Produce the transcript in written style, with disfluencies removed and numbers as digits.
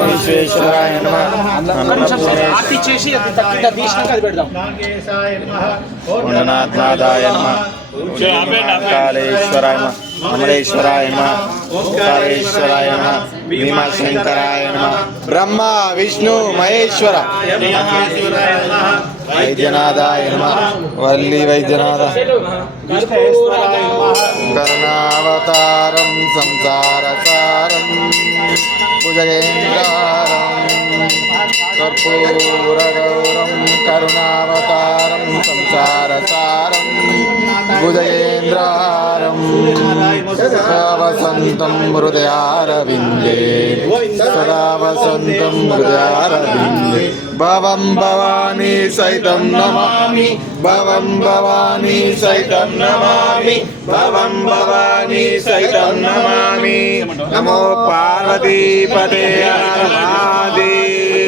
विश्वेश्वराय नमः आरती చేసి అది తక్కిన తీసినాక అది పెడదాం गुणनाथनाथाय नमः कालेश्वराय नमः अमरेश्वराय नमः ओंकारेश्वराय नमः भीमाशंकराय नमः ब्रह्मा विष्णु महेश्वर वैद्यनाथाय नमः वल्ली वैद्यनाथ कर्णावतारं संसारसारं भुजगेन्द्रहारं कर्पूरगौरं करुणावतारं संसारसारं भुजगेन्द्रहारं सदा वसन्तं हृदयारविन्दे सदा वसन्तं हृदयारविन्दे भवं भवानी सहितं नमामि भवं भवानी सहितं नमामि भवं भवानी सहितं नमामि नमो पार्वतीपते हर